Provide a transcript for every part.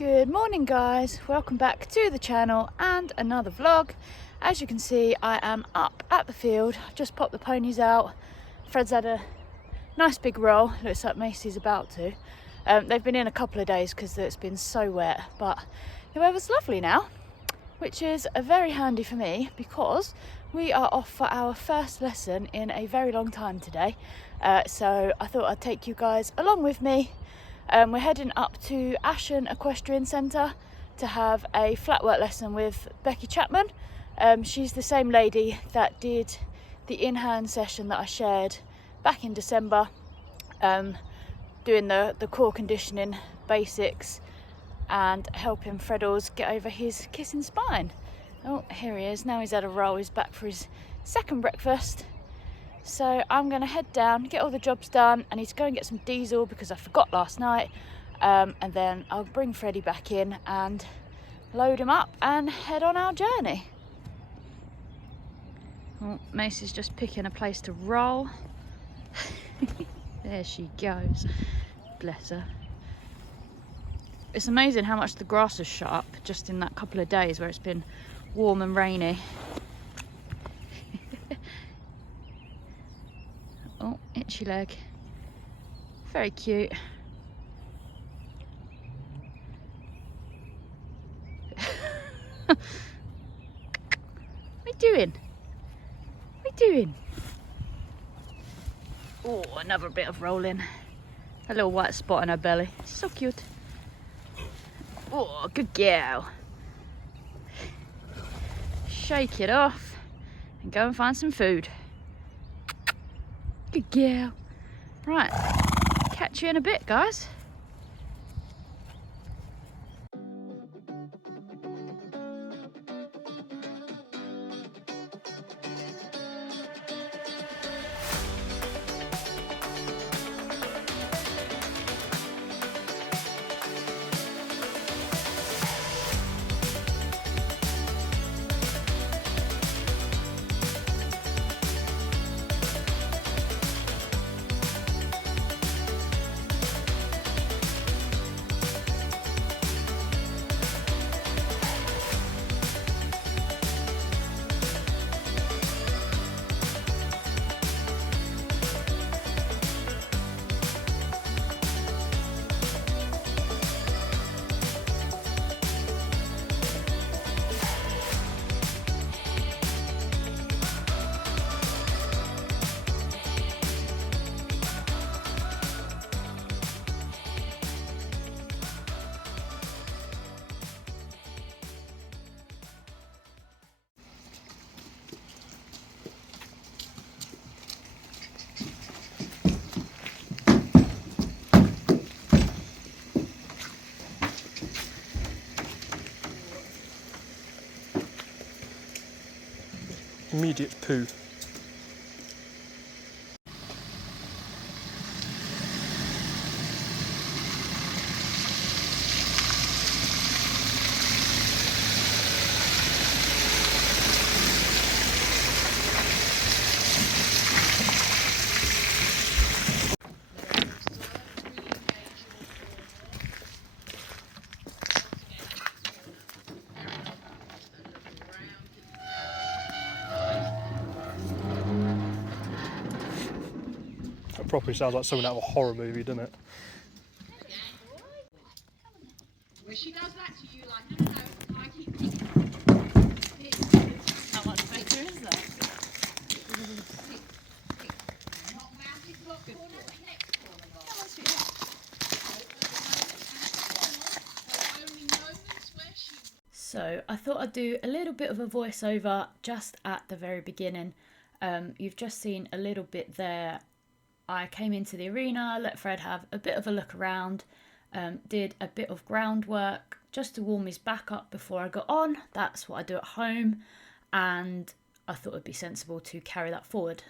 Good morning guys, welcome back to the channel and another vlog. As you can see, I am up at the field. I've just popped the ponies out. Fred's had a nice big roll. Looks like Macy's about to. They've been in a couple of days because it's been so wet, but the weather's lovely now, which is very handy for me because we are off for our first lesson in a very long time today. So I thought I'd take you guys along with me. We're heading up to Ashton Equestrian Centre to have a flatwork lesson with Becky Chapman. She's the same lady that did the in-hand session that I shared back in December, doing the core conditioning basics and helping Freddles get over his kissing spine. Oh, here he is. Now he's had a roll, he's back for his second breakfast. So I'm going to head down, get all the jobs done. I need to go and get some diesel because I forgot last night. And then I'll bring Freddie back in and load him up and head on our journey. Oh, Macy's just picking a place to roll. There she goes. Bless her. It's amazing how much the grass has shut up just in that couple of days where it's been warm and rainy. Oh, itchy leg. Very cute. What are you doing? What are you doing? Oh, another bit of rolling. A little white spot on her belly. So cute. Oh, good girl. Shake it off and go and find some food. Good girl. Right, catch you in a bit, guys. Immediate poo. That probably sounds like something out of a horror movie, doesn't it? Well, she does that to you like, no, I keep thinking. How much better is that? Not mounted block corner, next corner. Only moments where she... So I thought I'd do a little bit of a voiceover just at the very beginning. You've just seen a little bit there. I came into the arena, let Fred have a bit of a look around, did a bit of groundwork just to warm his back up before I got on. That's what I do at home, and I thought it'd be sensible to carry that forward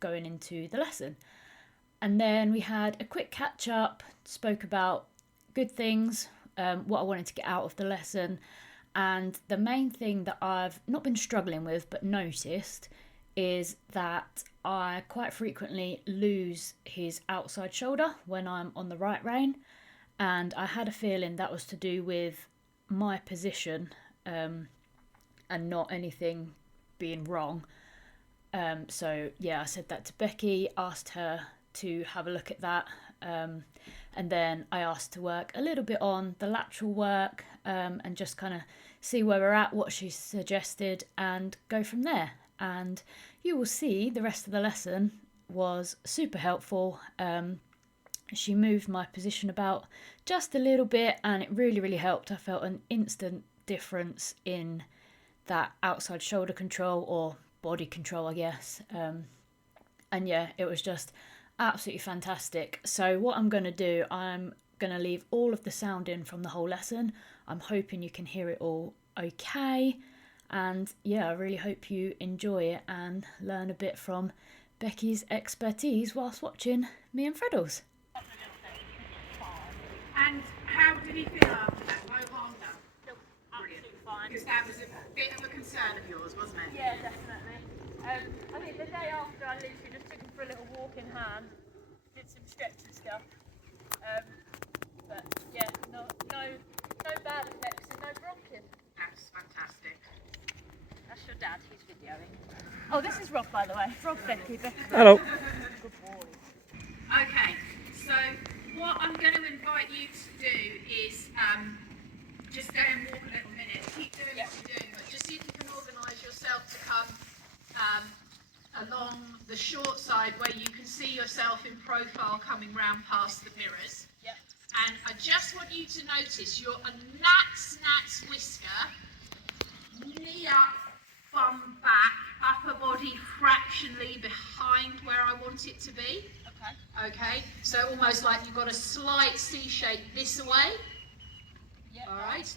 going into the lesson. And then we had a quick catch up, spoke about good things, what I wanted to get out of the lesson, and the main thing that I've not been struggling with but noticed is that I quite frequently lose his outside shoulder when I'm on the right rein, and I had a feeling that was to do with my position and not anything being wrong. So yeah, I said that to Becky, asked her to have a look at that, and then I asked to work a little bit on the lateral work, and just kind of see where we're at, what she suggested, and go from there. And you will see the rest of the lesson was super helpful. She moved my position about just a little bit, and it really helped. I felt an instant difference in that outside shoulder control, or body control, I guess. And yeah, it was just absolutely fantastic. So what I'm going to do, I'm going to leave all of the sound in from the whole lesson. I'm hoping you can hear it all okay. And yeah, I really hope you enjoy it and learn a bit from Becky's expertise whilst watching me and Freddles. And how did he feel after that? No harm done? Absolutely fine. Because that was a bit of a concern of yours, wasn't it? Yeah, definitely. I think the day after, I literally just took him for a little walk in hand, did some stretching stuff. But yeah, no bad effects and no bronching. That's fantastic. That's your dad, he's videoing. Oh, this is Rob, by the way. Rob, Becky. Hello. Good boy. Okay, so what I'm going to invite you to do is just go and walk a little minute. Keep doing what you're doing, but just see if you can organise yourself to come along the short side where you can see yourself in profile coming round past the mirrors. Yep. And I just want you to notice you're a Nats whisker, knee up, bum back, upper body fractionally behind where I want it to be. Okay. Okay, so almost like you've got a slight C shape this way. Yep. All right.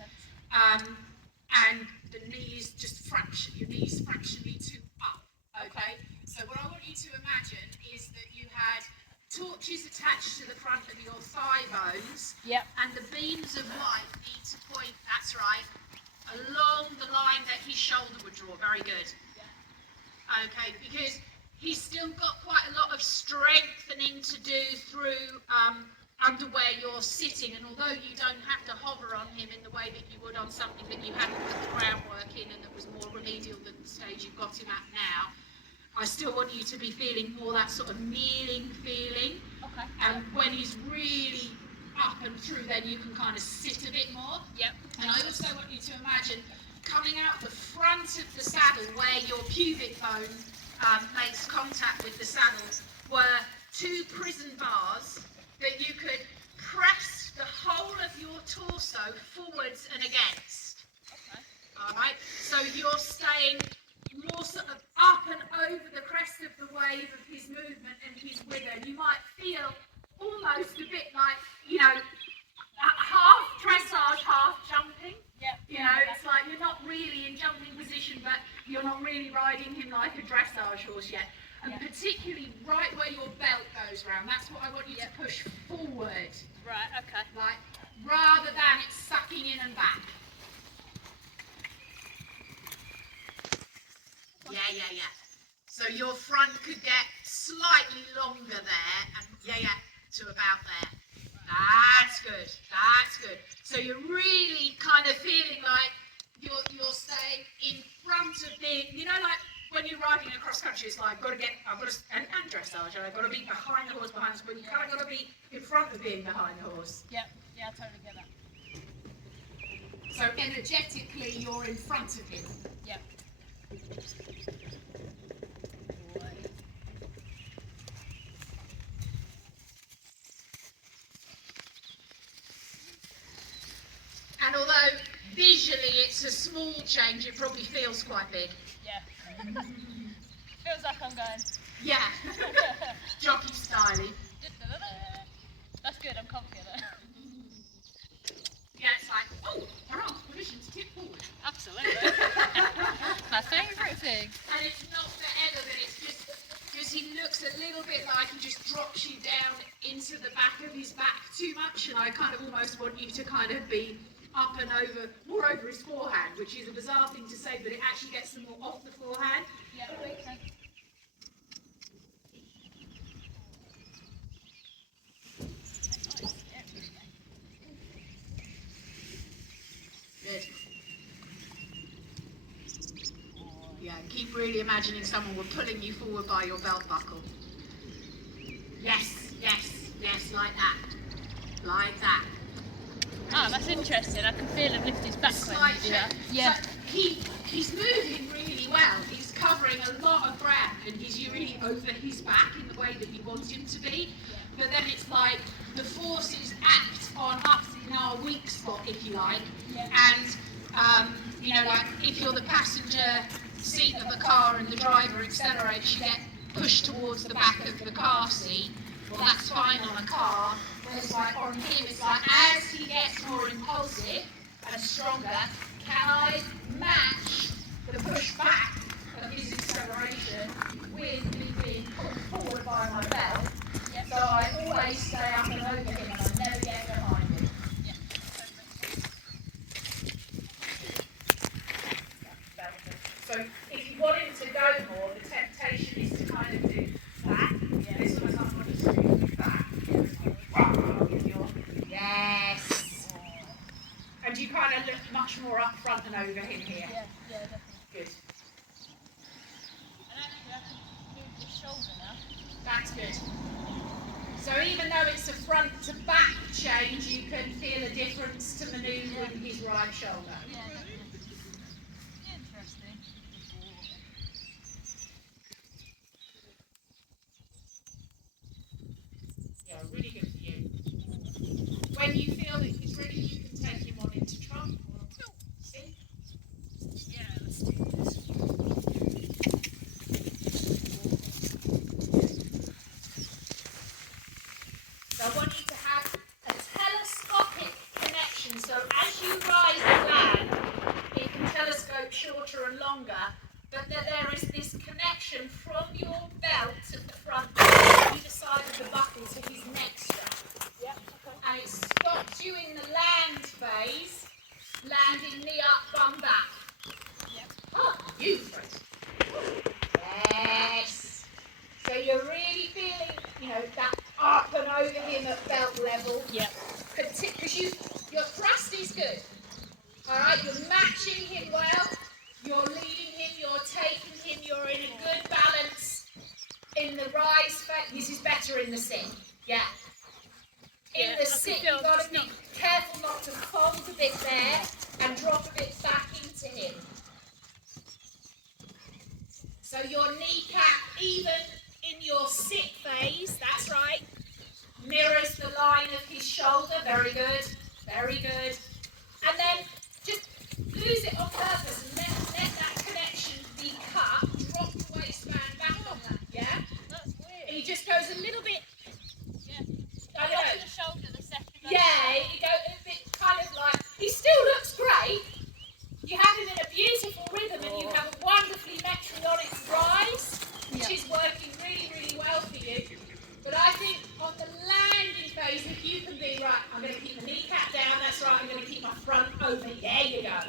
And the knees just your knees fractionally to up. Okay. So what I want you to imagine is that you had torches attached to the front of your thigh bones. Yep. And the beams of light need to point. That's right. Along the line that his shoulder would draw. Very good. Yeah. Okay, because he's still got quite a lot of strengthening to do through under where you're sitting, and although you don't have to hover on him in the way that you would on something that you hadn't put the groundwork in and that was more remedial than the stage you've got him at now, I still want you to be feeling more that sort of kneeling feeling. Okay. And when he's really up and through, then you can kind of sit a bit more. Yep. And I also want you to imagine coming out the front of the saddle where your pubic bone makes contact with the saddle were two prison bars that you could press the whole of your torso forwards and against. Okay. All right. So you're staying more sort of up and over the crest of the wave of his movement and his wiggle. You might feel almost a bit like, half dressage, half jumping. Yep. It's like you're not really in jumping position, but you're not really riding him like a dressage horse yet. And particularly right where your belt goes round, that's what I want you to push forward. Right, okay. Like, rather than it sucking in and back. Yeah. So your front could get slightly longer there, and to about there. That's good. So you're really kind of feeling like you're staying in front of like when you're riding across country, it's like and dressage, I've got to be behind the horse, but you kind of got to be in front of being behind the horse. Yep. Yeah, I totally get that. So energetically, you're in front of him. Yep. And although visually it's a small change, it probably feels quite big. Yeah. Feels like I'm going. Yeah. Jockey styling. That's good, I'm confident. Yeah, it's like, we're on permission to tip forward. Absolutely. My favourite thing. And it's not forever, but it's just he looks a little bit like he just drops you down into the back of his back too much, and I kind of almost want you to kind of be up and more over his forehand, which is a bizarre thing to say, but it actually gets them more off the forehand. Yeah, okay. and keep really imagining someone were pulling you forward by your belt buckle. Yes, yes, yes, like that. Like that. Oh, that's interesting. I can feel him lift his back when Slight you do that. check. Yeah. So he's moving really well. He's covering a lot of ground and he's really over his back in the way that you want him to be. But then it's like the forces act on us in our weak spot, if you like. And, you know, like if you're the passenger seat of a car and the driver accelerates, you get pushed towards the back of the car seat. Well, that's fine on a car. Whereas like on him, it's like as he gets more impulsive and stronger, can I match the push back of his acceleration with me being pulled forward by my belt? So I always stay up and over him and I never get behind him. So if you want him to go more, the temptation is to kind of do that. It's almost like what he's doing back. Yes. And you kind of look much more up front and over him here. Yeah, definitely. Good. And actually, I can move his shoulder now. That's good. So even though it's a front to back change, you can feel a difference to manoeuvring his right shoulder. Yeah, definitely. Interesting. Yeah, really good for you. When you feel that he's ready, you can take him on into trot or sit. Yeah, let's do this. So I want you to have a telescopic connection. So as you rise and land, it can telescope shorter and longer, but that there is this connection from your belt at the front to either side of the buckle to his neck strap. Yeah, okay. And it stops you in the land phase, landing knee up, bum back. Yep. Oh, you, Fred. Yes. So you're really feeling, you know, that up and over him at belt level. Yep. Because your thrust is good. All right, you're matching him well. You're leading him. You're taking him. You're in a good balance in the rise phase. This is better in the sit. Yeah. In Yeah, the sit, you've got to be careful not to fold a bit there and drop a bit back into him. So your kneecap, even in your sit phase, that's right, mirrors the line of his shoulder. Very good, very good. And then just lose it on purpose and let that connection be cut. Drop the waistband back on that, yeah? That's weird. And he just goes a little bit, Yeah. I don't know. The shoulder the second. Yeah, you go a bit kind of like, he still looks great. You have him in a beautiful rhythm and you have a wonderfully metronymic rise, which is working really, really well for you. But I think on the landing phase, if you can be, right, I'm going to keep my kneecap down, that's right, I'm going to keep my front open, there you go.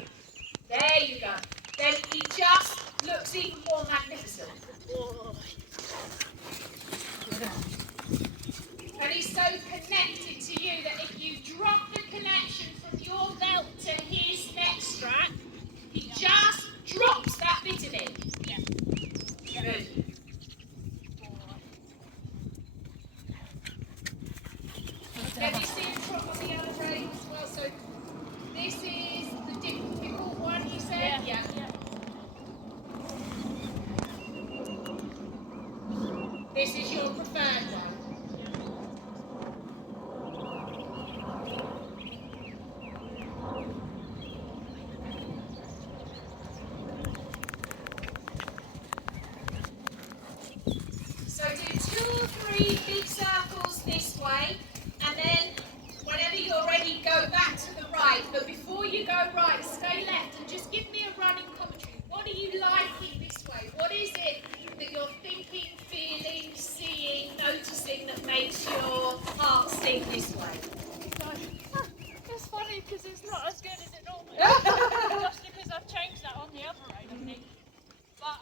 There you go. Then he just looks even more magnificent. And he's so connected to you that if you drop the connection from your belt to his neck strap, he just drops that bit of it. Yeah. Good. Have you seen a trot on the other rein as well? So this is the difficult one, you said? Yeah. This is your preferred one. So do 2 or 3 big circles this way, and then whenever you're ready, go back to the right. But before you go right, stay left and just give me a running commentary. What are you liking this way? What is it that you're thinking, feeling, seeing, noticing that makes your heart sing this way? It's funny because it's not as good as it normally is. Just because I've changed that on the other rein, I think. But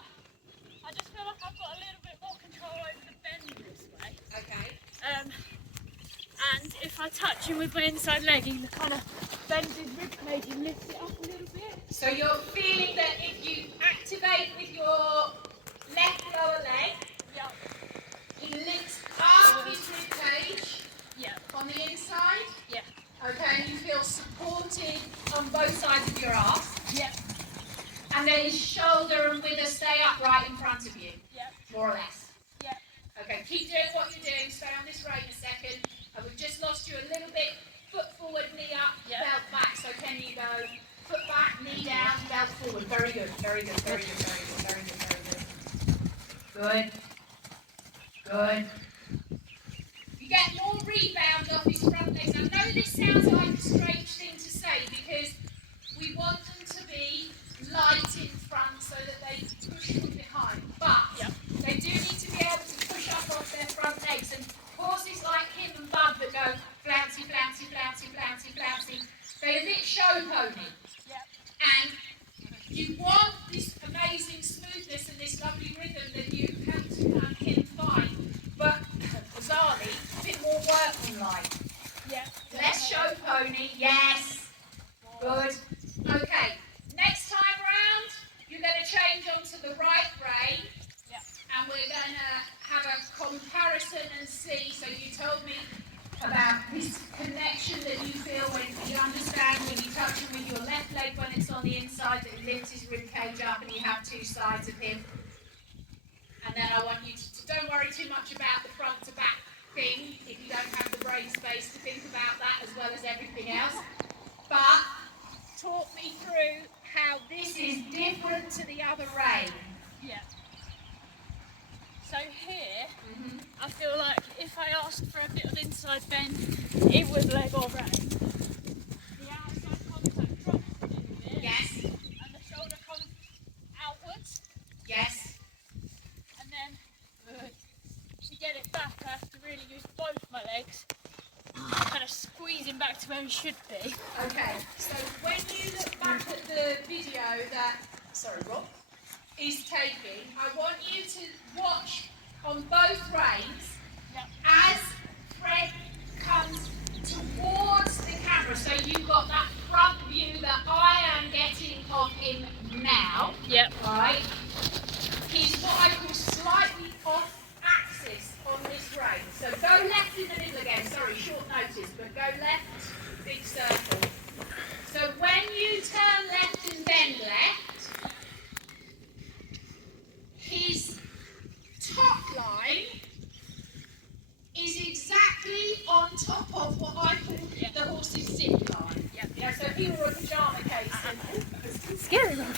I just feel like I've got a little bit more control over the bend this way. Okay. And if I touch him with my inside leg, he kind of bends his rib cage and lifts it up a little bit. So you're feeling that if you activate with your left lower leg. Yep. He lifts up his rib cage. Yep. On the inside. Yeah. Okay, and you feel supported on both sides of your arse. Yep. And then his shoulder and wither stay upright in front of you. Yep. More or less. Yep. Okay, keep doing what you're doing. Stay on this rein a second. And we've just lost you a little bit. Foot forward, knee up, belt back. So can you go foot back, knee down, belt forward. Very good, very good, very good, very good, very good, very good. Good. Good. You get more rebound off his front legs. I know this sounds like a strange thing to say because we want them to be light in front so that they push from behind. But they do need to be able to push up off their front legs. And horses like him and Bud that go flouncy, flouncy, flouncy, flouncy, flouncy, they're a bit show pony. And you want this amazing smoothness and this lovely rhythm that you helped him find. But bizarrely, a bit more workmanlike. Less show pony, yes. Good. Okay, next time round, you're going to change onto the right rein. And we're going to have a comparison and see. So you told me about this connection that you feel when you understand when you touch him with your left leg when it's on the inside, that it lifts his rib cage up and you have two sides of him. And then I want you to don't worry too much about the front to back thing if you don't have the brain space to think about that as well as everything else. But talk me through how this is different to the other rein. So here, I feel like if I asked for a bit of inside bend, it was leg or rein. The outside contact drops a little bit. Yes. And the shoulder comes outwards. Yes. And then to get it back, I have to really use both my legs. Kind of squeezing back to where he should be. Okay, so when you look back at the video that, Rob is taking, I want you to watch on both reins as Fred comes towards the camera. So you've got that front view that I am getting of him now. Right? He's what I call slightly off axis on this rein. So go left in the middle again. Sorry, short notice, but go left, big circle. So when you turn left and bend left, his top line is exactly on top of what I call the horse's zip line. So if he were a pyjama case, Scary one.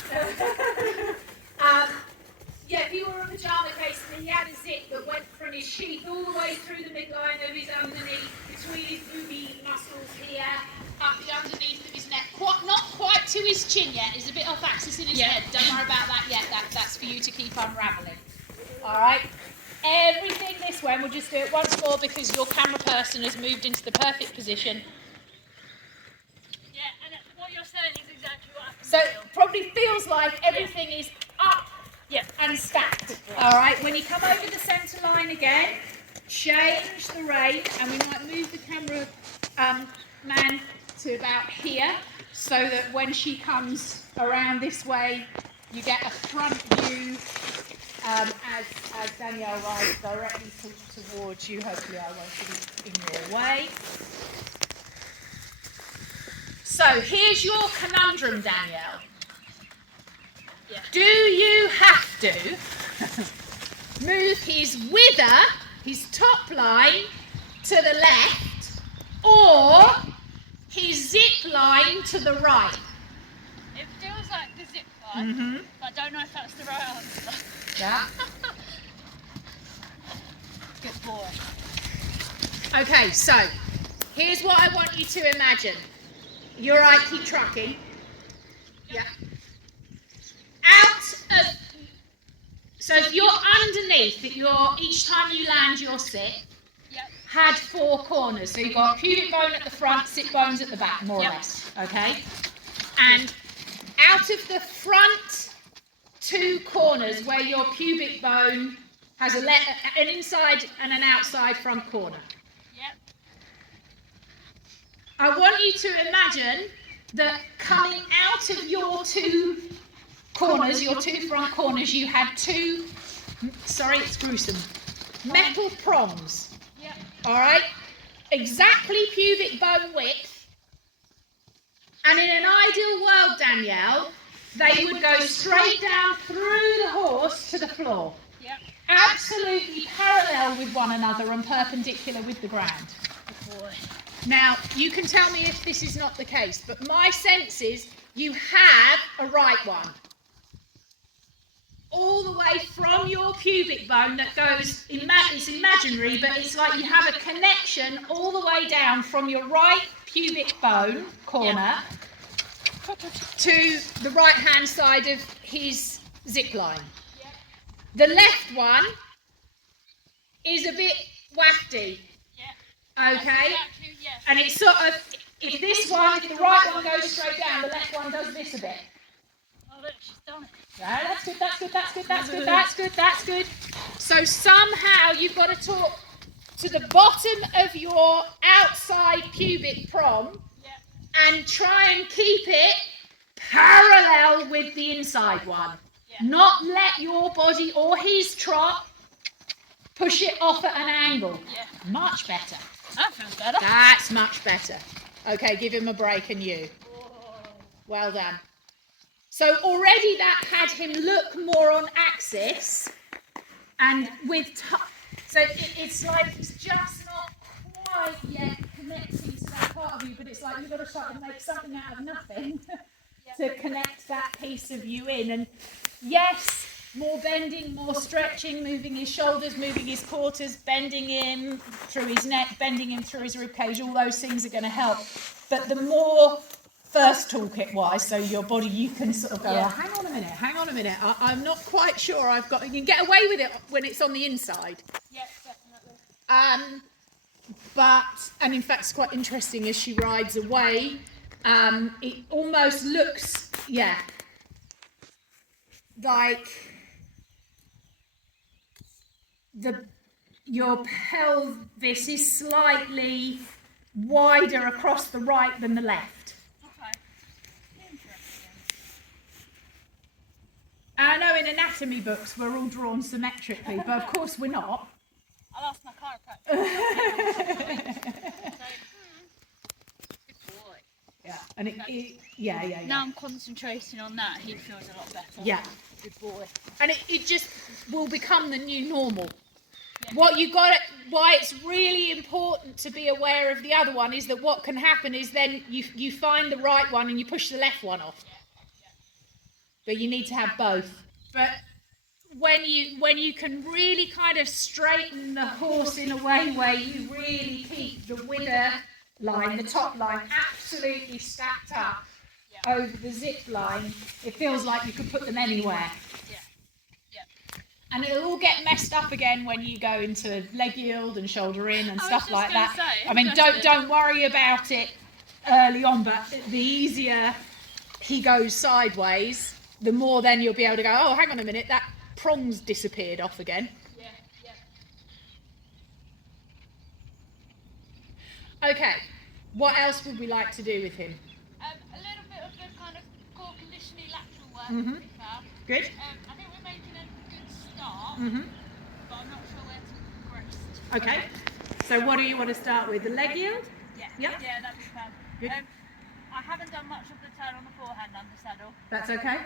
if he were a pyjama case and he had a zip that went from his sheath all the way through the midline of his underneath, between his booby muscles here, up the underneath of his neck, not quite to his chin yet. There's a bit off axis in his head. Don't worry about that yet. That's for you to keep unravelling. All right. Everything this way, and we'll just do it once more because your camera person has moved into the perfect position. And what you're saying is exactly what I can So feel. it probably feels like everything is up and stacked. All right. When you come over the centre line again, change the rein, and we might move the camera man to about here, so that when she comes around this way, you get a front view as Danielle rides directly towards you. Hopefully I won't be in your way. So here's your conundrum, Danielle. Do you have to move his wither, his top line, to the left, or his zip line to the right? It feels like the zip line, but I don't know if that's the right answer. Yeah. Good boy. Okay, so here's what I want you to imagine. You're right, keep trucking. Yeah. Out of, so if you're underneath, each time you land your sit, had four corners. So you've got pubic bone at the front, sit bones at the back, more or less. Okay? And out of the front two corners where your pubic bone has an inside and an outside front corner. I want you to imagine that coming out of your two corners, your two front corners, you had two, sorry, it's gruesome, metal prongs. Yep. All right, exactly pubic bone width. And in an ideal world, Danielle, they would go straight down through the horse to the floor. Yep. Absolutely parallel with one another and perpendicular with the ground. Good boy. Now, you can tell me if this is not the case, but my sense is you have a right one. All the way from your pubic bone that goes, it's imaginary, but it's like you have a connection all the way down from your right pubic bone corner to the right hand side of his zip line. The left one is a bit wafty. Okay? And it's sort of, if the right one goes straight down, the left one does this a bit. Oh look, she's done it. Yeah, that's good, that's good, that's good, that's good, that's good, that's good. So somehow you've got to talk to the bottom of your outside pubic prong and try and keep it parallel with the inside one. Not let your body or his trot push it off at an angle. Much better. That feels better. That's much better. Okay, give him a break and you. Well done. So already that had him look more on axis, and with so it's like it's just not quite yet connecting to that part of you, but it's like you've got to start to make something out of nothing to connect that piece of you in. And yes, more bending, more stretching, moving his shoulders, moving his quarters, bending him through his neck, bending him through his ribcage, all those things are going to help. But the more first toolkit wise, so your body, you can sort of go, oh, hang on a minute, I'm not quite sure I've got, you can get away with it when it's on the inside. Yes, definitely. And in fact, it's quite interesting as she rides away, it almost looks, like your pelvis is slightly wider across the right than the left. Okay. Interesting. And I know in anatomy books we're all drawn symmetrically, but of course we're not. I'll ask my chiropractor. Good boy. Yeah, and yeah. Now I'm concentrating on that. He feels a lot better. Yeah. Good boy. And it just will become the new normal. Yeah. Why it's really important to be aware of the other one is that what can happen is then you find the right one and you push the left one off. But you need to have both. But when you can really kind of straighten the horse in a way where you really keep the widder line, the top line, absolutely stacked up over the zip line, it feels like you could put them anywhere. And it'll all get messed up again when you go into leg yield and shoulder in and stuff like that. I mean, don't worry about it early on, but the easier he goes sideways, the more then you'll be able to go, oh, hang on a minute, that prong's disappeared off again. Okay, what else would we like to do with him? A little bit of the kind of core conditioning lateral work. Good. I think we're making a good start, but I'm not sure where to progress. Okay. So what do you want to start with? The leg yield? Yeah, that'd be fun. Good. I haven't done much of the turn on the forehand under saddle. That's okay.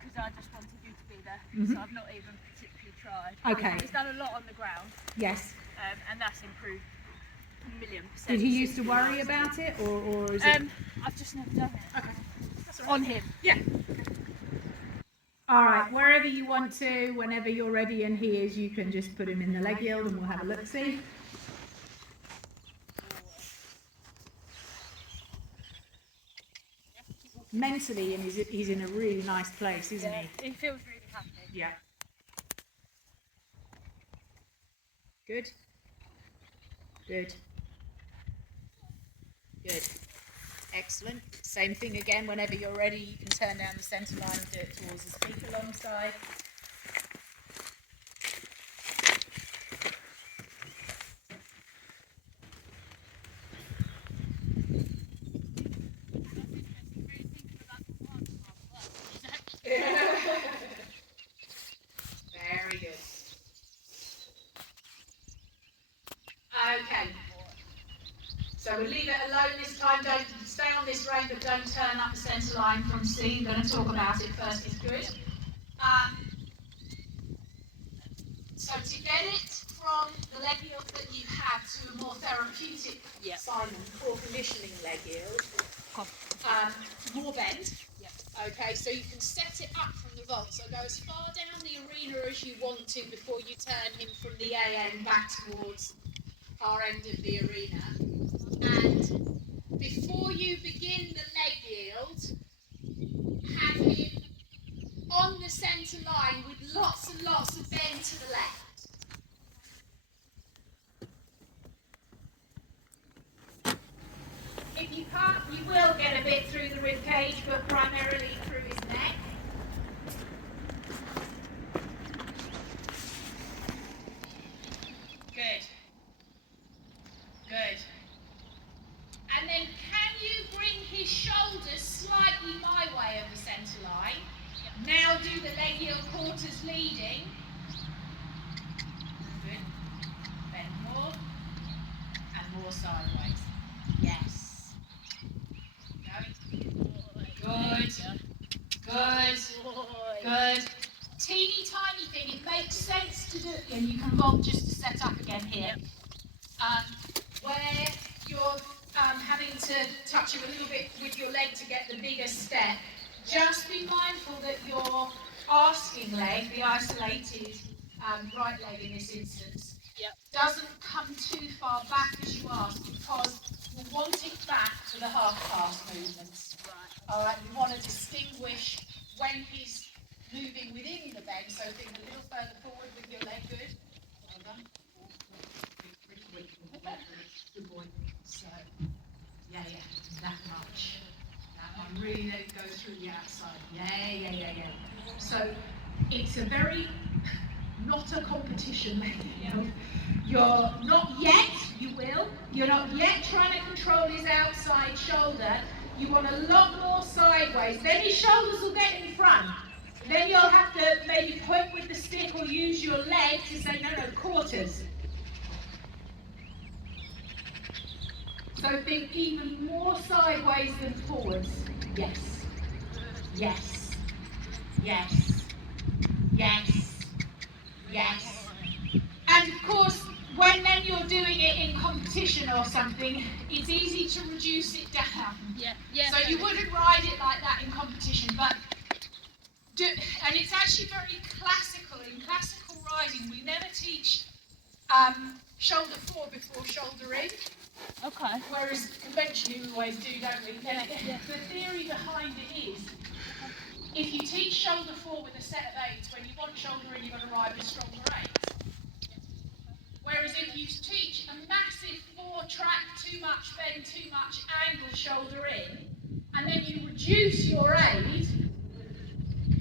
Because I just wanted you to be there, so I've not even particularly tried. Okay. He's done a lot on the ground. Yes. And that's improved a million %. Did he used to worry about it, or is it? I've just never done it. Okay. That's all right. On him. Yeah. All right, wherever you want to, whenever you're ready and he is, you can just put him in the leg yield and we'll have a look-see. Mentally, and he's in a really nice place, isn't he? He feels really happy. Yeah. Good. Good. Good. Excellent. Same thing again, whenever you're ready, you can turn down the centre line and do it towards the speak alongside. but don't turn up the centre line from C. I'm going to talk about it first. It's good. So to get it from the leg yield that you have to a more therapeutic, Simon, core conditioning leg yield, more bend. Okay, so you can set it up from the vault. So go as far down the arena as you want to before you turn him from the A end back towards our end of the arena. And before you begin the leg yield, have him on the centre line with lots and lots of bend to the left. If you can't, you will get a bit through the rib cage, but primarily through his neck. Good. Good. And then can you bring his shoulders slightly my way of the centre line? Now do the leg yield quarters leading. Good. Bend more. And more sideways. Yes. Good, good, good. Teeny tiny thing, it makes sense to do it, and you can vault just to set up again here. Where you're having to touch him a little bit with your leg to get the bigger step, just be mindful that your asking leg, the isolated right leg in this instance, doesn't come too far back as you ask, because you want it back for the half pass movements. All right, you want to distinguish when he's moving within the bend, so think a little further forward with your leg. Good. Well done. Good boy. So, yeah, that much. That one really let it go through the outside. Yeah. So, it's a very, not a competition leg. You're not yet, you will, you're not yet trying to control his outside shoulder. You want a lot more sideways. Then his shoulders will get in front. Then you'll have to maybe point with the stick or use your leg to say, no, quarters. So think even more sideways than forwards. Yes. Yes. Yes. Yes. Yes. And of course, when then you're doing it in competition or something, it's easy to reduce it down. So you wouldn't ride it like that in competition, but and it's actually very classical. In classical riding, we never teach shoulder fore before shoulder in. Okay. Whereas conventionally we always do, don't we? The theory behind it is, if you teach shoulder fore with a set of eights, when you want shoulder in, you're going to ride with stronger eights. Whereas if you teach a massive four-track, too much bend, too much angle shoulder in, and then you reduce your aid,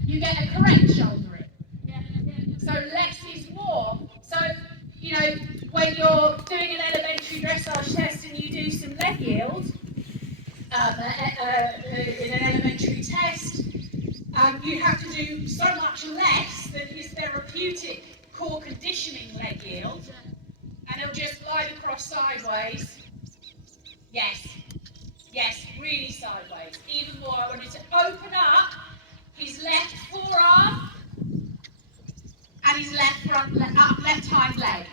you get a correct shoulder in. So less is more. So, when you're doing an elementary dressage test and you do some leg yield, in an elementary test, you have to do so much less than his therapeutic core conditioning leg yield, and he'll just glide across sideways. Yes, really sideways. Even more, I wanted to open up his left forearm and his left hind leg.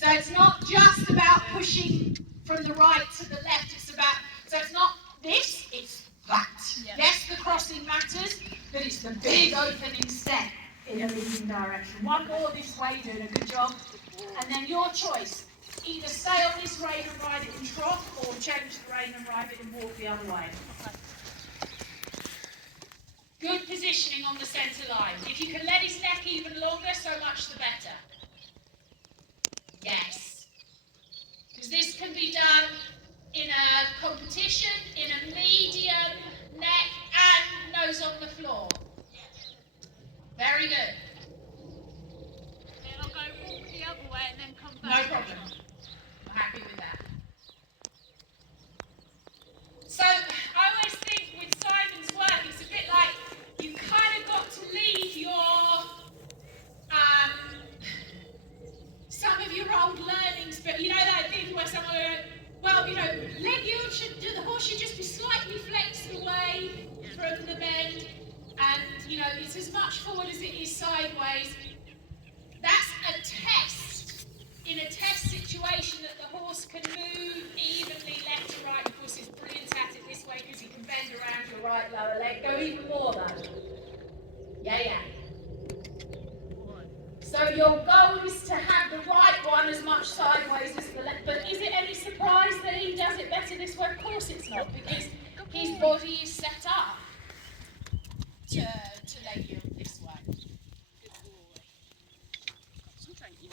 So it's not just about pushing from the right to the left, so it's not this, it's that. Yes, the crossing matters, but it's the big opening step in a leading direction. One more this way, doing a good job, and then your choice. Either stay on this rein and ride it in trot, or change the rein and ride it and walk the other way. Good positioning on the centre line. If you can let his neck even longer, so much the better. Yes. Because this can be done in a competition, in a medium neck, and nose on the floor. Very good. Then I'll go walk the other way and then come No back. problem. I'm happy with that. So I always think with Simon's work, it's a bit like you've kind of got to leave your some of your old learnings, but that thing where someone leg yield the horse should just be slightly flexed you know, it's as much forward as it is sideways. That's a test. In a test situation that the horse can move evenly left to right. Of course, he's brilliant at it this way because he can bend around your right lower leg. Go even more though. Yeah. So your goal is to have the right one as much sideways as the left. But is it any surprise that he does it better this way? Of course it's not, because his body is set up to leg yield this way. Good boy. Concentrate, you.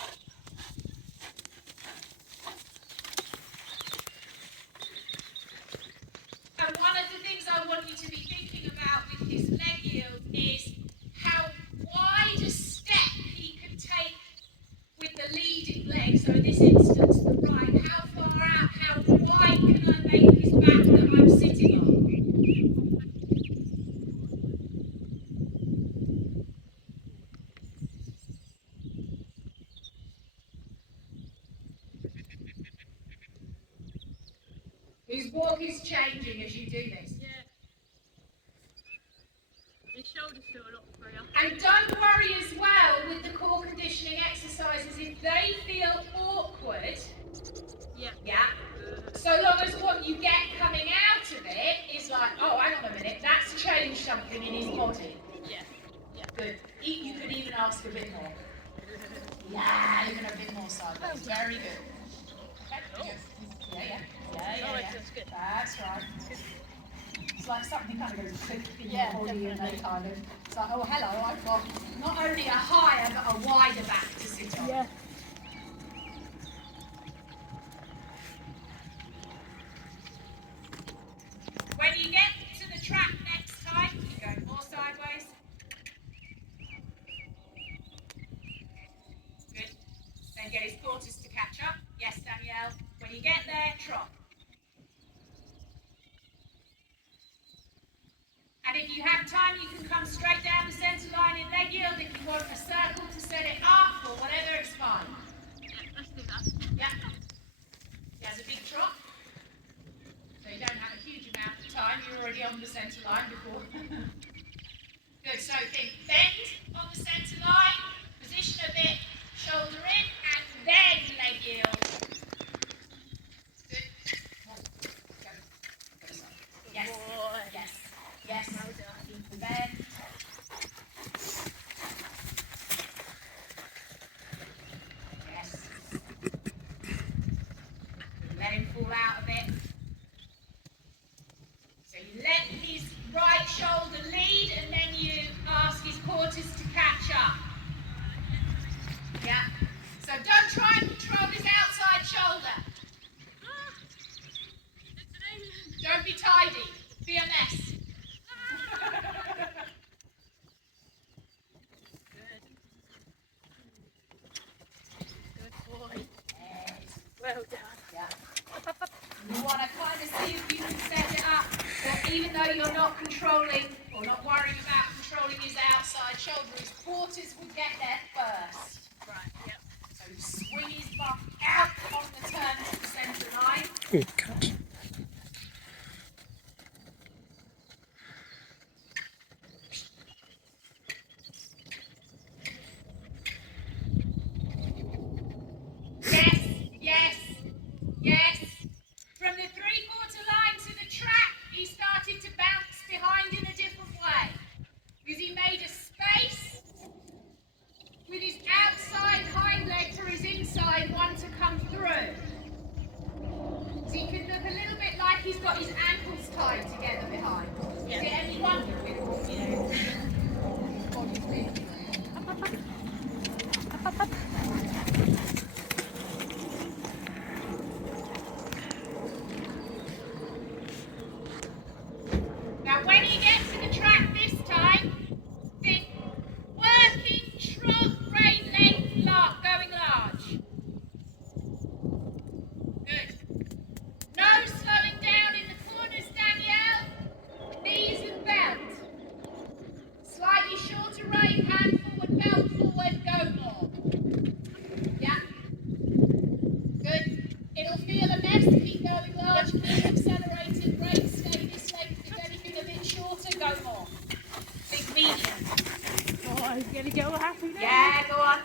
And one of the things I want you to be thinking about with his leg yield is how wide a step he can take with the leading leg. So in this instance, the right. How far out, how wide can I make his back that I'm sitting on? His walk is changing as you do this. Yeah. His shoulders feel a lot freer. And don't worry as well with the core conditioning exercises if they feel awkward. Yeah. So long as what you get coming out of it is like, oh, hang on a minute, that's changed something in his body. Yeah. Good. You could even ask a bit more. Yeah, even a bit more sideways. Very good. Okay. Good. Yeah. That's good. That's right. It's like something kind of goes click in your body and they kind of, it's like, oh, hello, I've got not only a higher but a wider back to sit on. Yeah. When you get to the track next time, you go more sideways. Good. Then get his quarters to catch up. Yes, Danielle. When you get there, trot. And if you have time, you can come straight down the centre line in leg yield. If you want a circle to set it up or whatever, it's fine. Yeah, let's do that. Yeah. He has a big trot. So you don't have a huge amount of time. You're already on the centre line before. Good. So think bend on the centre line, position a bit, shoulder in, and then leg yield. Good. Go. Yes. Yes. Keep the bend. Yes. Let him fall out of it. So you let his right shoulder lead and then you ask his quarters to catch up. Yeah. So don't try and control his outside shoulder. Don't be tidy. Be a mess. Good boy. Yes. Well done. Yeah. You want to kind of see if you can set it up that even though you're not controlling or not worrying about controlling his outside shoulder, his quarters will get there first. Right, yep. So you swing his butt out on the turn to the centre line. Good catch. Yes. From the 3/4 line to the track, he started to bounce behind in a different way. Because he made a space with his outside hind leg for his inside one to come through. So he could look a he's gonna get all happy now. Yeah, go on.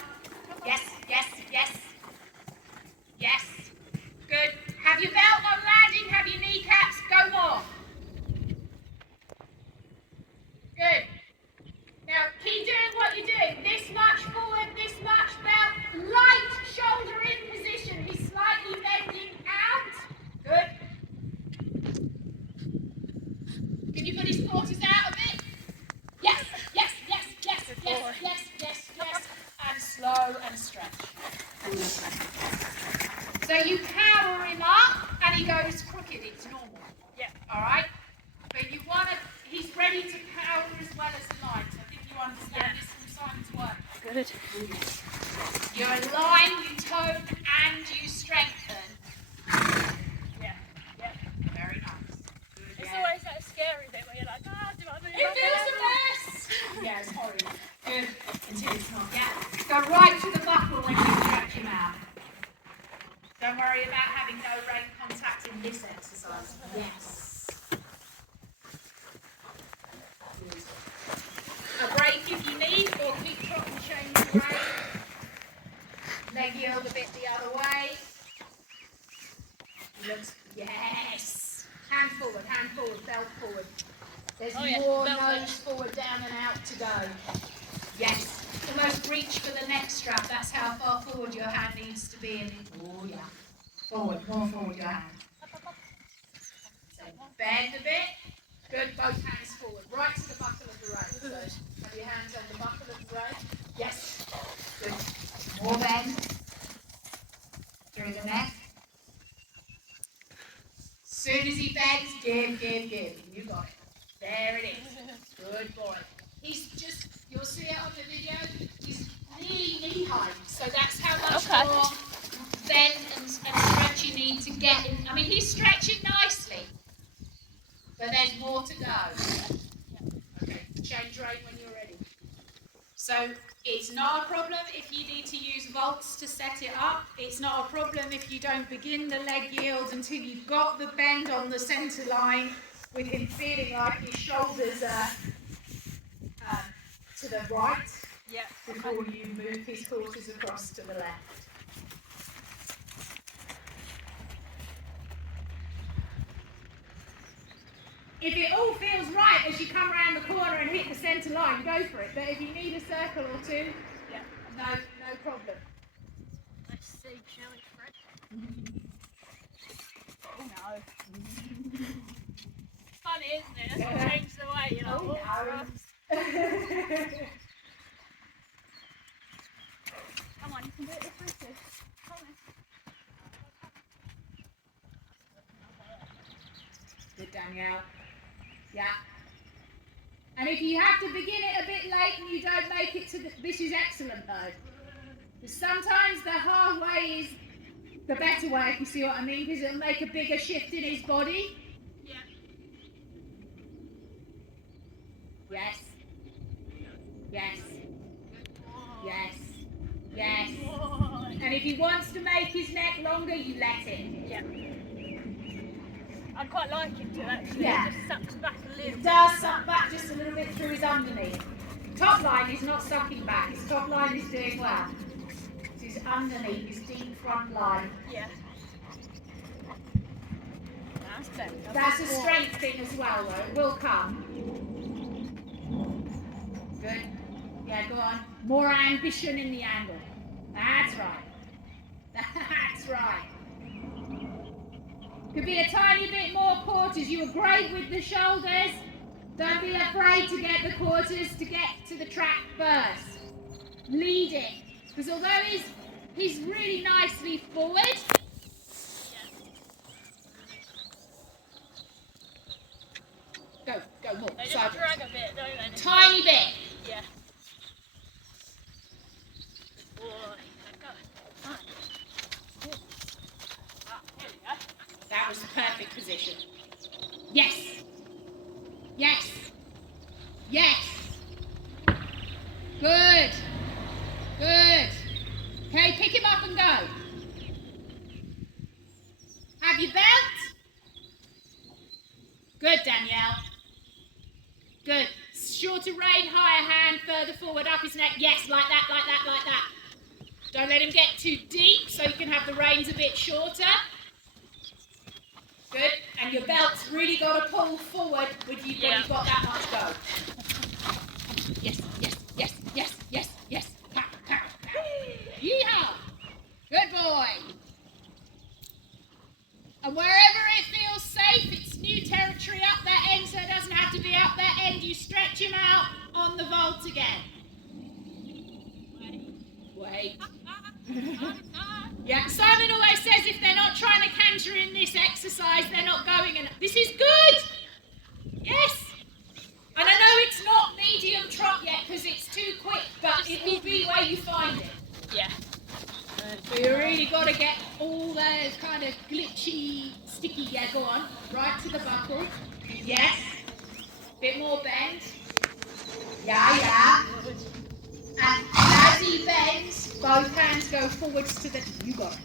Yes, yes, yes. Yes. Good. Have your belt on landing, have your kneecaps, go more. Good. Now keep doing what you're doing. This much forward, this much belt. Light shoulder in position. He's slightly bending out. Good. Can you put his quarters out a bit? Yes, yes, yes, yes, yes, yes, yes, yes. And slow and stretch. So you power him up and he goes crooked. It's normal. Yeah. All right? But you want to, he's ready to power as well as the lines. I think you understand this from Simon's work. Good. You align, you tone, and you strengthen. Yeah. Yeah. Very nice. Good, It's yeah. always that scary bit where you're like, ah, do I move? It feels the best. Yeah, it's horrible. Good. Until it's not. Yeah. Go right to the buckle when you stretch him out. Don't worry about having no rein contact in this exercise. Yes. Good. A break if you need, or keep trotting, change the rein. Leg yield a bit the other way. Looks, yes. Hand forward, belt forward. There's more nose forward, down and out to go. Yes. Almost reach for the neck strap. That's how far forward your hand needs to be. Oh yeah. Forward, more forward your hand. So bend a bit. Good, both hands forward. Right to the buckle of the rein. So have your hands on the buckle of the rein. Yes. Good. More bend. Through the neck. Soon as he bends, give. You got it. There it is. Good boy. He's just, you'll see it on the video, he's nearly knee high. So that's how much more bend and stretch you need to get in. I mean, he's stretching nicely, but there's more to go. Okay, change rein when you're ready. So it's not a problem if you need to use vaults to set it up. It's not a problem if you don't begin the leg yield until you've got the bend on the centre line with him feeling like his shoulders are to the right before you move his quarters across to the left. If it all feels right as you come around the corner and hit the centre line, go for it. But if you need a circle or two, no problem. Let's see, shall we, Fred? Oh no. Funny, isn't it? That's what changed the way, you know. Come on, you can do it this way too. Come on. Good, Danielle. Yeah. And if you have to begin it a bit late and you don't make it to this is excellent though. Because sometimes the hard way is the better way, if you see what I mean, because it'll make a bigger shift in his body. Yeah. Yes. Yes. Yes. Yes. And if he wants to make his neck longer, you let him. Yeah. I'd quite like him to actually. Yeah. It just sucks back a little. It does suck back just a little bit through his underneath. Top line is not sucking back, his top line is doing well. It's his underneath, his deep front line. Yeah. That's better. That's a strength thing as well though, it will come. Good. Yeah, go on. More ambition in the angle. That's right. That's right. Could be a tiny bit more quarters. You were great with the shoulders. Don't be afraid to get the quarters to get to the track first. Lead it. Because although he's really nicely forward. Go more. They just drag a bit, don't they? Tiny bit. Yeah. Good boy. Go. Right. Ah, here we go. That was the perfect position. Yes. Yes. Yes. Good. Good. Okay, pick him up and go. Have your belt. Good, Danielle. to rein, higher hand, further forward, up his neck. Yes, like that, like that, like that. Don't let him get too deep so you can have the reins a bit shorter. Good. And your belt's really got to pull forward when you've got that much go. Yes, yes, yes, yes, yes, yes. Pow, pow, pow. Yeehaw! Good boy. And wherever it feels safe, it's new territory up that end, so it doesn't have to be up that end. You stretch him out on the vault again. Wait. Yeah, Simon always says if they're not trying to canter in this exercise, they're not going. And this is good. Yes. And I know it's not medium trot yet because it's too quick, but it will be where you find it. Yeah. So you really got to get all those kind of glitchy, sticky, yeah, go on, right to the buckle. Yes. Bit more bend. Yeah, yeah. And as he bends, both hands go forwards to the, you got it.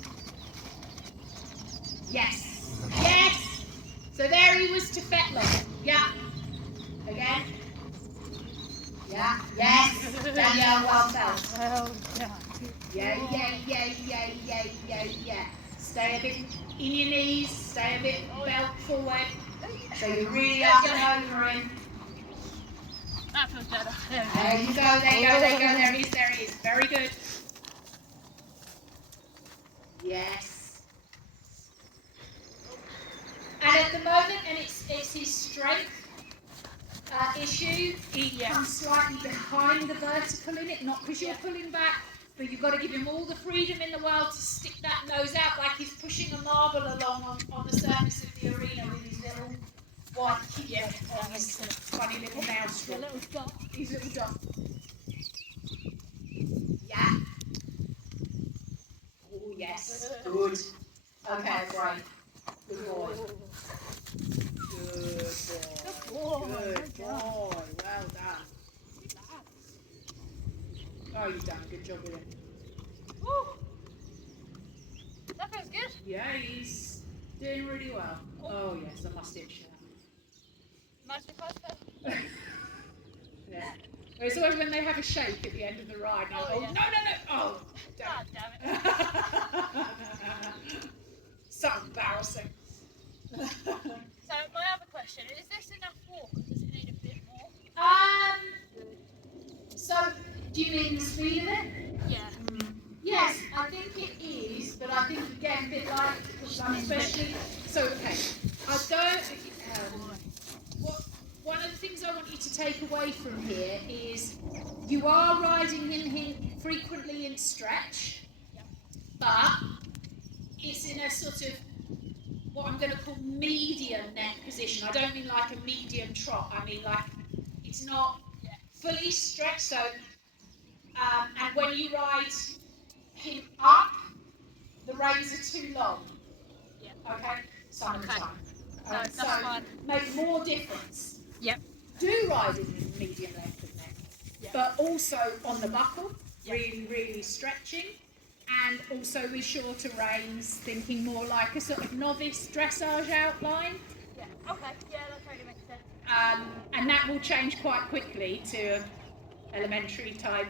Yes. Yes. So there he was to fetlock. Yeah. Again. Yeah. Yes. Danielle, well felt. Well done. Yeah, yeah, yeah, yeah, yeah, yeah, yeah. Stay a bit in your knees, stay a bit belt forward. So you really up and over him. That feels better. There you go, there you go, there you go, there he is, there he is. Very good. Yes. And at the moment, and it's his strength issue, he comes slightly behind the vertical in it, not because you're pulling back, but you've got to give him all the freedom in the world to stick that nose out like he's pushing a marble along on the surface of the arena with his little white kid on his funny little mouse room. His little dot. Yeah. Oh, yes. Good. Okay, great. Good boy. Good boy. Good boy. Well done. Oh, you've done a good job with him. Woo. That feels good. Yeah, he's doing really well. Oh, yes, I must itch now. Nice faster. Yeah. It's always when they have a shake at the end of the ride. And Oh, no, yeah. no, no. Oh, God damn it. damn it. So embarrassing. So my other question, is this enough walk or does it need a bit more? So, do you mean the speed of it? Yeah. Yes, I think it is, but I think again a bit like, especially, so okay, I don't, one of the things I want you to take away from here is you are riding him frequently in stretch, but it's in a sort of what I'm going to call medium neck position. I don't mean like a medium trot, I mean like it's not fully stretched, so, and when you ride him up, the reins are too long. Yeah. Okay? Some Okay. time. No, that's so fine. make more difference. Yep. Do ride in medium length of neck, but also on the buckle, really, really stretching, and also with shorter reins, thinking more like a sort of novice dressage outline. Yeah. Okay. Yeah, that totally makes sense. And that will change quite quickly to elementary type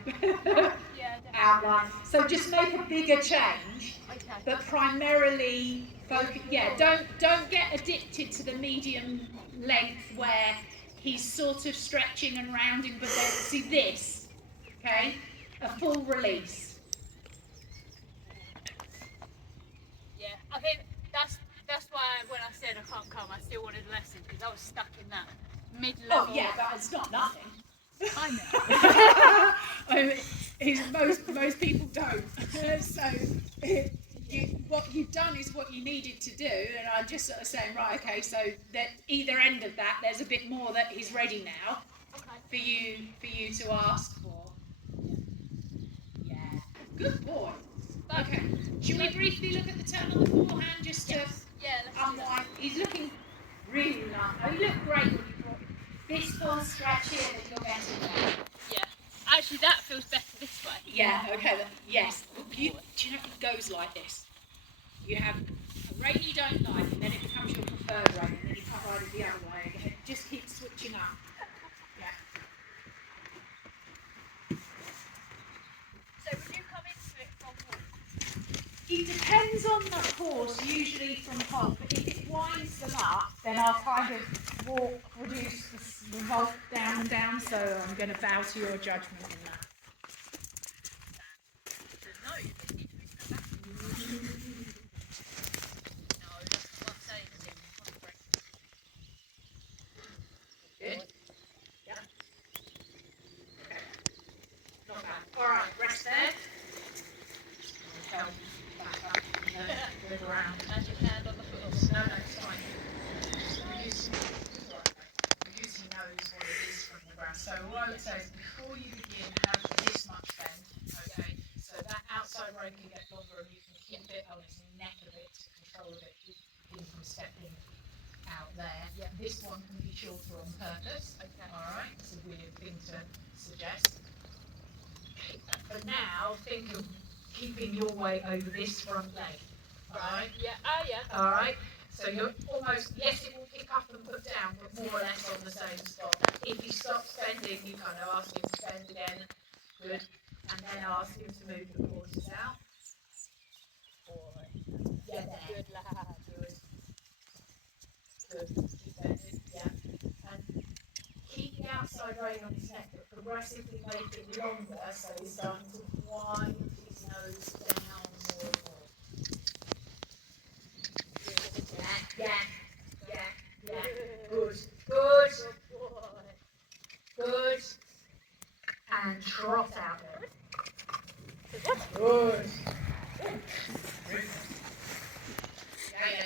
outline. So just make a bigger change, but primarily focus. Yeah, don't get addicted to the medium length where he's sort of stretching and rounding, but then see this, okay, a full release. Yeah, I think that's why when I said I can't come, I still wanted a lesson because I was stuck in that mid-level. Oh yeah, but it's not nothing. I know. I mean, most people don't. So what you've done is what you needed to do, and I'm just sort of saying, right, okay, so that either end of that, there's a bit more that is ready now for you to ask for. Yeah, good boy. Okay, should we briefly look at the turn on the forehand just to unwind? He's looking really nice. Oh, you look great when you brought this full stretch here that you're getting there. Yeah. Actually, that feels better this way. Yeah, okay, yes. Do you know it goes like this? You have a rein you don't like, and then it becomes your preferred rein, and then you can't ride it the other way again. It just keeps switching up. Yeah. on the horse, usually from hop, if it winds them up, then I'll kind of reduce the vault down and down, so I'm going to bow to your judgment in that. Good. Yeah. Okay. Not bad. All right, rest there. Back up, move around. Magic hand on the foot. No, it's fine. Because he knows what it is from the ground. So what I would say is before you begin, have this much bend, okay? So that outside rope can get longer and you can keep it on his neck a bit to control it, keep him from stepping out there. Yeah. This one can be shorter on purpose. Okay. Alright, it's a weird thing to suggest. But now think of keeping your weight over this front leg. Alright? Yeah. Oh, yeah. Alright? So you're almost, yes, it will pick up and put down, but more or less on the same spot. If he stops bending, you kind of ask him to bend again. Good. And then ask him to move the horses out. Boy. Yeah, there. Good lad. Good. Good. Keep bending. Yeah. And keep the outside rein on his neck, but progressively make it longer so he's starting to wind his nose down more and more. Yeah. Good. Good. And trot out there. Good. Yeah.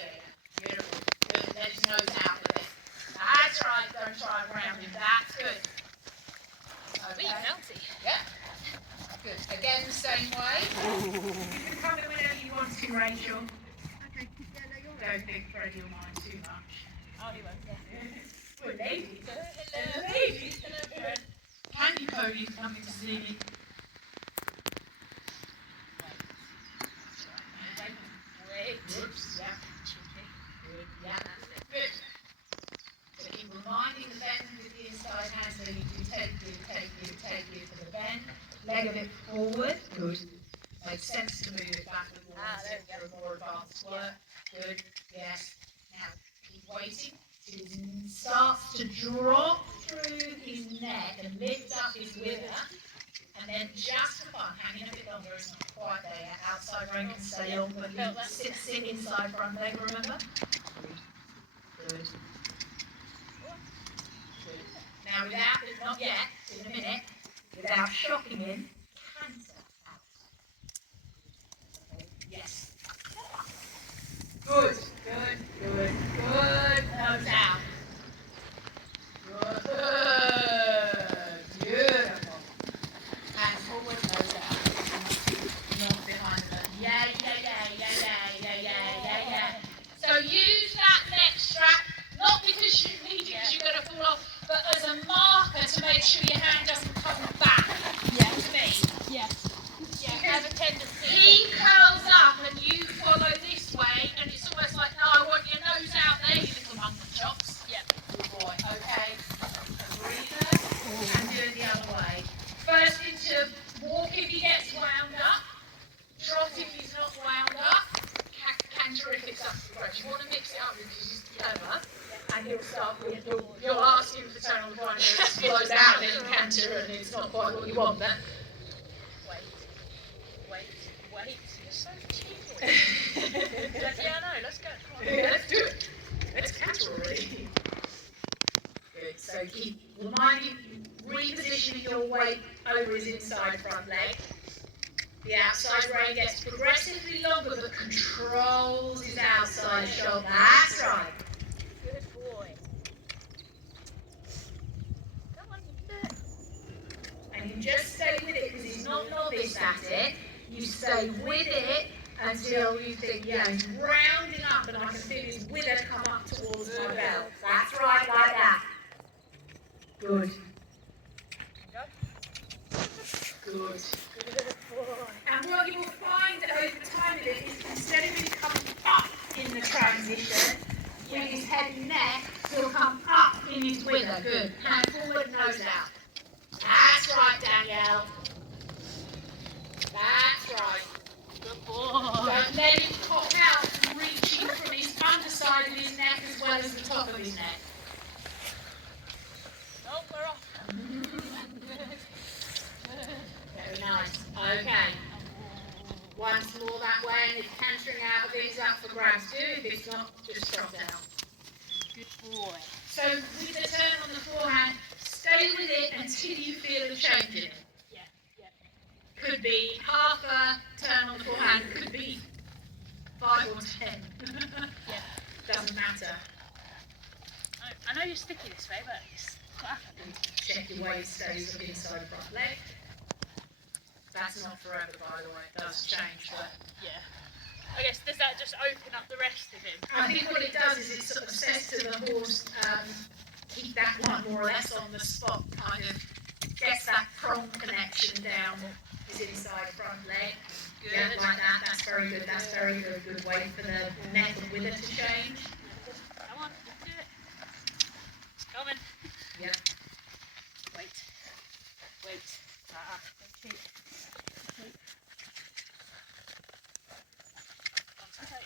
Beautiful. Good. Let his nose out with it. That's right. Don't try around him. That's good. Okay. Healthy. Yeah. Good. Again, the same way. You can come in whenever you want to, Rachel. Okay. Yeah, no, you're Don't think Freddie will mind too much. Oh, he won't. Yeah. We're ladies. Hello. Ladies. Hello, friend. Candy ponies coming to see me. Wait. Whoops. Yeah. Good. Yeah. Good. So keep reminding the bend with the inside hand so you do take you for the bend. Leg a bit forward. Good. Makes sense to move it back with there we for more advanced work. Good. Yes. Now keep waiting. He starts to drop through his neck and lift up his wither, and then just for fun, hanging a bit longer, it's not quite there yet. Outside rein can stay on, but you sit inside front leg, remember? Good. Now without, not yet, in a minute, without shocking him, canter out. Okay. Yes. Good. Nose out. Good. Beautiful. And forward, nose out. Not behind them. Yeah. So use that neck strap, not because you need it, because you're going to fall off, but as a marker to make sure your hand doesn't come back. Yeah. To me. Yes. Yeah. Have a tendency. He curls up and you follow this way, and it's almost like, no, I want your nose out there, you little monkey chops. Yeah. Good boy. Okay. Breather and do it the other way. First into walk if he gets wound up. Trot if he's not wound up. Canter if it's up to the brush. You want to mix it up because he's clever. And he'll start with, you'll ask him to turn on the phone and it explodes out and then canter and it's not quite what you want there. Wait. You're so cheeky. Yeah, I know. Let's go. Come on. Yeah, let's do it. Let's canter already. Good. So keep reminding, repositioning your weight over his inside front leg. The outside rein gets progressively longer but controls his outside shoulder. That's right. Good boy. Come on, you can do it. And you just stay with it because he's not novice at it. You stay with it until you think, yeah, he's rounding up and I can feel his wither come up towards my belt. That's right, like that. Good. Good. Good boy. And what you will find over time with it is instead of him coming up in the transition, with his head and neck, he'll come up in his wither. Good. Hand forward, nose out. That's right, Danielle. That's right. Good boy. Don't let him pop out and reaching from his underside of his neck as well as the top of his neck. Oh, we're off. Very nice. Okay. Once more that way, and if cantering out of it is up for grabs too. If it's not, just stop down. Good boy. So with the turn on the forehand, stay with it until you feel a change in it. Yeah, yeah. Could be half a turn on the forehand, could be 5 or 10. Yeah. Doesn't matter. I know you're sticky this way, but it's quite happening. Check your weight stays inside front leg. That's not forever, by the way. It does change, but Yeah. I guess, does that just open up the rest of him? I think what it does is it sort of says to the horse, keep that one more or less on the spot, kind of gets that prong connection down, is inside front leg. Good, yeah, like that. That's very good. That's very good. Good way for the neck and wither to change. Come on, you can do it. It's coming. Yeah. Wait. Wait. Wait. Wait. Concentrate.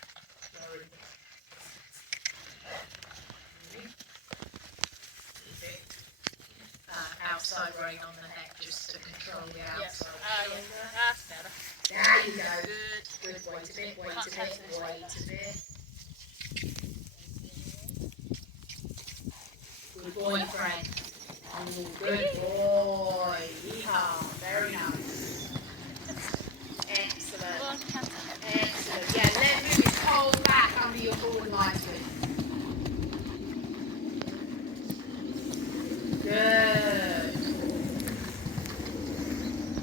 Outside rein on the neck just to control the outside. Yeah. That's better. There you go. Good. Good. Wait a bit. Wait a bit. Wait a bit. Good boy, Fred. Oh, good boy. Yeehaw. Very nice. Excellent. Go on, canter. Excellent. Yeah, let him move his whole back under your forward line swing. Good.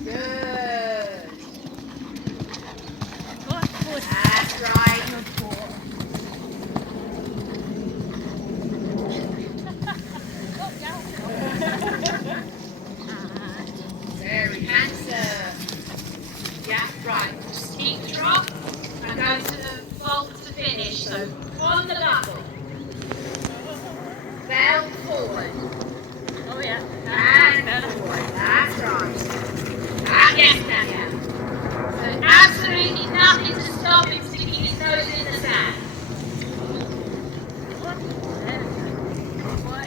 Good. Go on, boy. That's right. Good boy. Go, down. Very handsome. Yeah, right. Just keep the drop and go to the vault to finish. So on the buckle. Bell forward. Oh, yeah. And forward. That's right. Ah, yes, Danielle. So absolutely nothing to stop him sticking his nose in the sand. Go on. There we go. Good boy.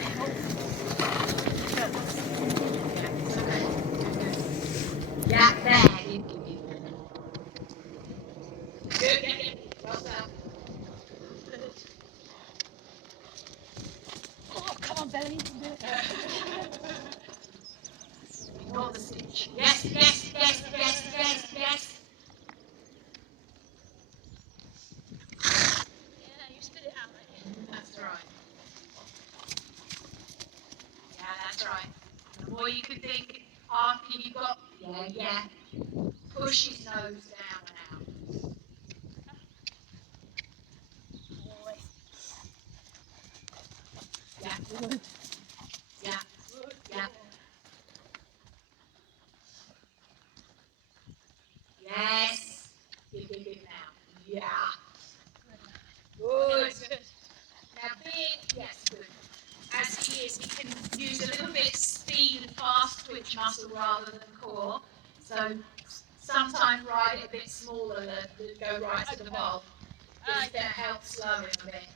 Yeah, there. Good, yeah. Well done. Oh, come on, Belly. You can do it. Ignore the stitch. Yes, yes, yes, yes, yes, yes. Yeah, you spit it out, mate. That's right. Yeah, that's right. The more you can think after you've got, yeah. Push his nose down and out. Boy. Yeah. Yeah. Yeah. Yes. Give now. Yeah. Good. Good. Now being, yes, good. As he is, he can use a little bit of speed and fast twitch muscle rather than core. So sometimes ride it a bit smaller than go right to the vault. Just to help slow him a bit.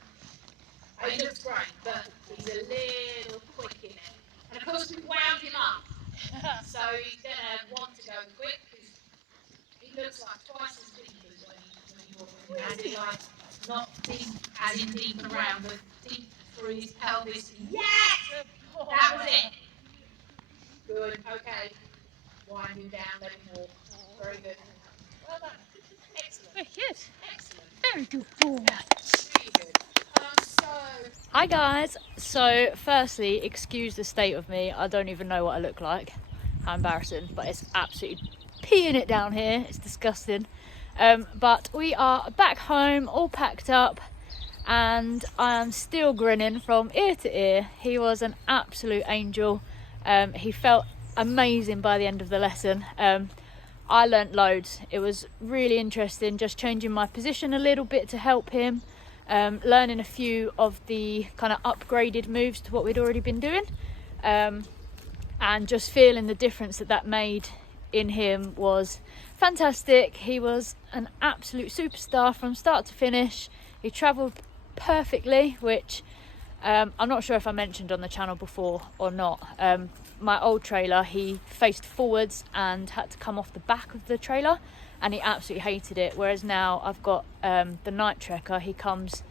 Oh, he looks great, but he's a little quick in it. And of course we've wound him up. So he's going to want to go quick because he looks like twice as deep as when you walk with him. As in like, not deep as in deep around, but deep through his pelvis. Yes! That was it. Good, okay. Wind him down, let him walk. Very good. Well done. Excellent. Very good. Excellent. Very good boy. Really good. Hi guys. So firstly, excuse the state of me. I don't even know what I look like. How embarrassing. But it's absolutely peeing it down here. It's disgusting. But we are back home, all packed up. And I am still grinning from ear to ear. He was an absolute angel. He felt amazing by the end of the lesson. I learnt loads. It was really interesting, just changing my position a little bit to help him, learning a few of the kind of upgraded moves to what we'd already been doing, and just feeling the difference that made in him was fantastic. He was an absolute superstar from start to finish. He travelled perfectly, which I'm not sure if I mentioned on the channel before or not. My old trailer, he faced forwards and had to come off the back of the trailer, and he absolutely hated it, whereas now I've got the night trekker. He comes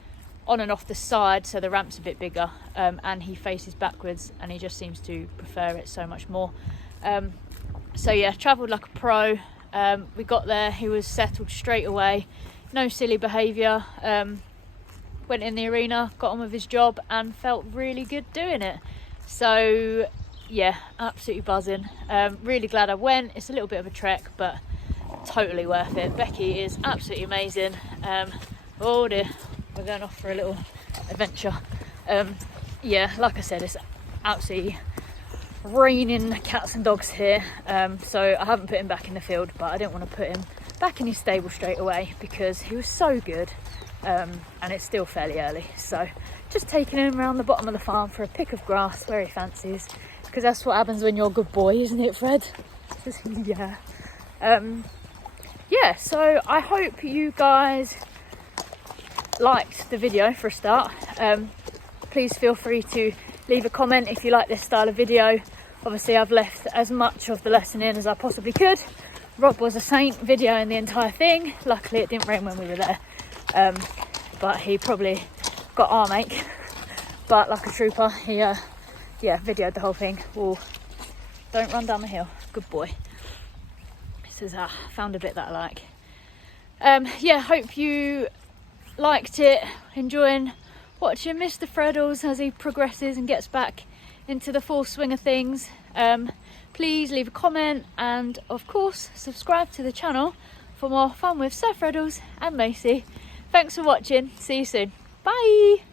on and off the side, so the ramp's a bit bigger, and he faces backwards, and he just seems to prefer it so much more. So yeah, travelled like a pro. We got there, he was settled straight away, no silly behaviour. Went in the arena, got on with his job, and felt really good doing it. So yeah, absolutely buzzing. Really glad I went. It's a little bit of a trek, but totally worth it. Becky is absolutely amazing. Oh dear, we're going off for a little adventure. Yeah, like I said, it's absolutely raining cats and dogs here, so I haven't put him back in the field, but I didn't want to put him back in his stable straight away because he was so good. And it's still fairly early, so just taking him around the bottom of the farm for a pick of grass where he fancies, because that's what happens when you're a good boy, isn't it, Fred? Yeah. Yeah, so I hope you guys liked the video for a start. Please feel free to leave a comment if you like this style of video. Obviously I've left as much of the lesson in as I possibly could. Rob was a saint videoing the entire thing. Luckily it didn't rain when we were there. But he probably got arm ache, but like a trooper, he yeah, videoed the whole thing. Oh, don't run down the hill, good boy. He says, found a bit that I like. Yeah, hope you liked it, enjoying watching Mr. Freddles as he progresses and gets back into the full swing of things. Please leave a comment, and of course subscribe to the channel for more fun with Sir Freddles and Macy. Thanks for watching. See you soon. Bye.